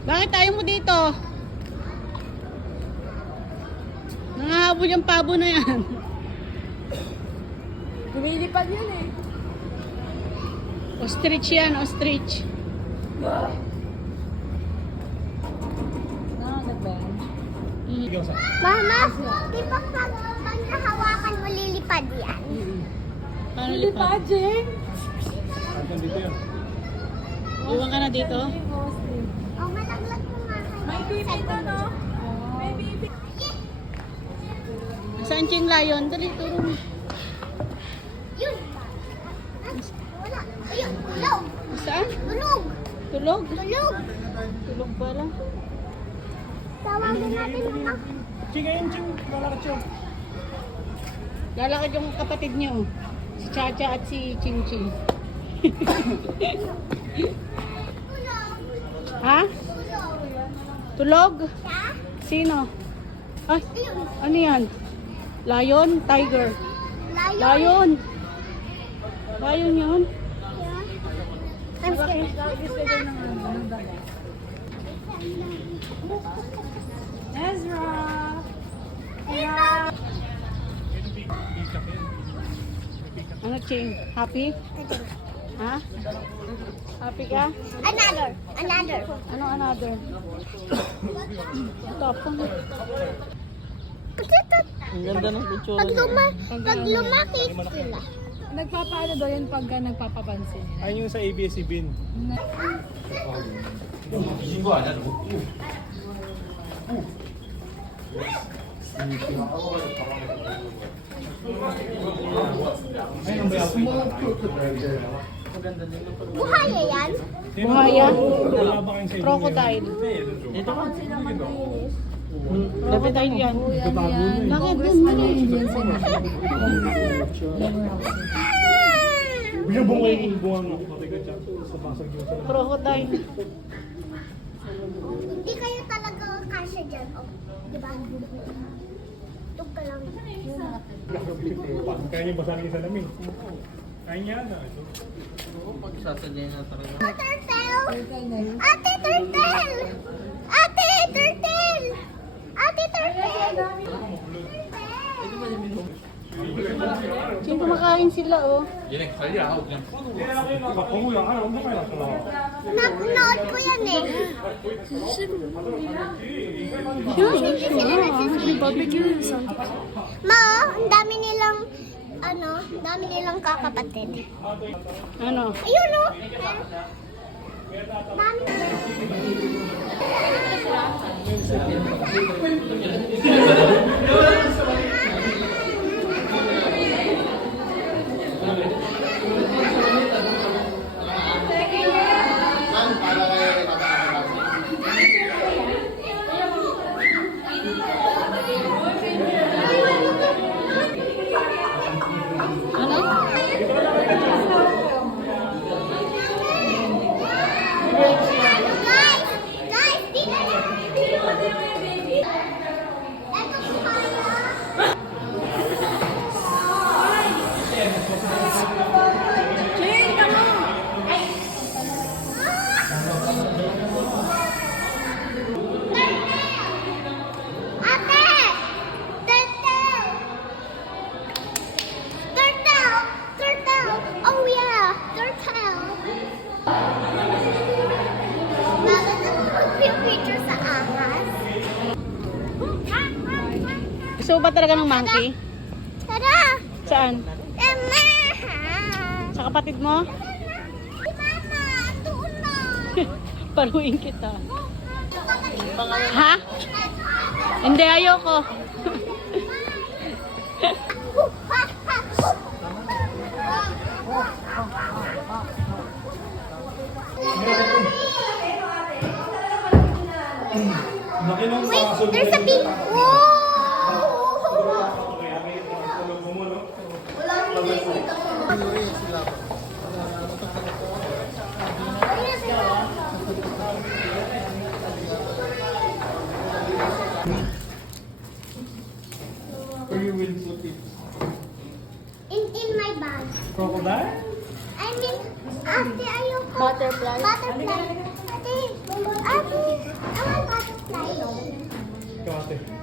Bakit ayaw mo dito? Nangahabol yung pabo na yan. Lumilipad yun eh. Ostrich yan, ostrich. Mama, di ba pag nahawakan mo lilipad yan? Paano Lilipad, lipad? Jeng? Iwan ka na dito? O, malaglag mo nga. May pipit na, no? May pipit. Saan yung lion? Dali, turo mo. Yun. Ah, wala. Ayun, tulog. Saan? Tulog. Tulog? Tulog. Tulog pala. Tawagin natin yung mga... Lalakad yung kapatid niyo. Si Chacha at si Ching Ching. Ha? Tulog? Siya? Sino? Ay, Ayun. ano yan? Lion? Tiger? Lion. Lion? Lion yun? I'm scared. Ezra! Ano, Ching? Happy? Ha? Happy ka? Another. Ano another? Tapos. Kasi Ang ganda ng picture. pag lumaki sila. Nagpapaano daw yun pag nagpapapansin? Ayun yung sa ABS-CBN. Buhaya yan? Buhaya? Wala ba kayong sa ABS? Crocodile. Crocodile yan. Bakit dun? Bigyan mo kayo yung buwan mo. Sa basag yun. Crocodile. Hindi kayo talaga kasya dyan. Oh, di ba? Tug ka lang. Kaya niyo basahin yung salamin. Kaya niya na. Turtle! Ate Turtle! Ate Turtle! Ate Turtle! Ching, kumakain sila, oh. Pakulang ka na. Ano kaya sa lahat? Napanood ko yan eh. Ma, ang dami nilang ang dami nilang kakapatid. Ano? Ayun oh. Dami. Guys, dito na. Eto po tayo. Ate! Turtle! Turtle! Oh yeah! Turtle! Bakit ako mag-picture sa ahas? Gusto mo ba talaga ng monkey? Tara! Saan? Mama! Sa kapatid mo? Si Mama! Doon na! Paruin kita. Ha? Hindi, ayoko. Wait, there's a bee. Whoa! Where you will put it? In my bag. Crocodile? I mean, ate, ayoko. Butterfly? Butterfly. Ate, ate, Makati.